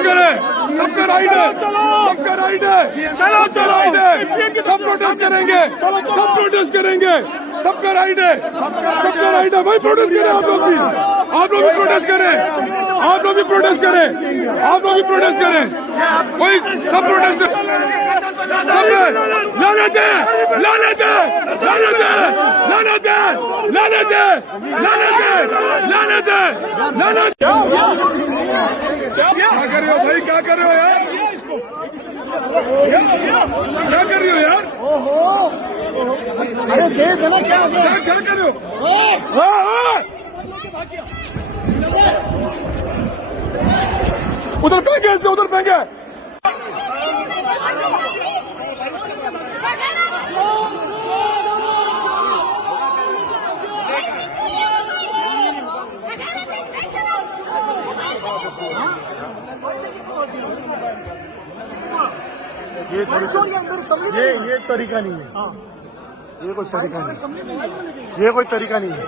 Protest करें, सबका right है, सबका राइट है, चलो चलो राइट है, सब प्रोटेस्ट करेंगे, सब प्रोटेस्ट करेंगे, सबका राइट है, सबका राइट है भाई, प्रोटेस्ट करें आप लोग भी, आप लोग भी प्रोटेस्ट करें, आप लोग भी प्रोटेस्ट करें, आप लोग भी प्रोटेस्ट करें, कोई सब प्रोटेस्ट सब लाने दे, लाने दे, लाने दे, लाने दे, लाने दे, लाने दे, लाने दे, लाने दे। क्या कर रहे हो भाई, क्या कर रहे हो यार, क्या कर रहे हो यार, अरे दे देना, क्या क्या कर रहे हो, उधर फेंके, इससे उधर फेंके, ये तरीका नहीं है, ये कोई तरीका नहीं है, ये कोई तरीका नहीं है।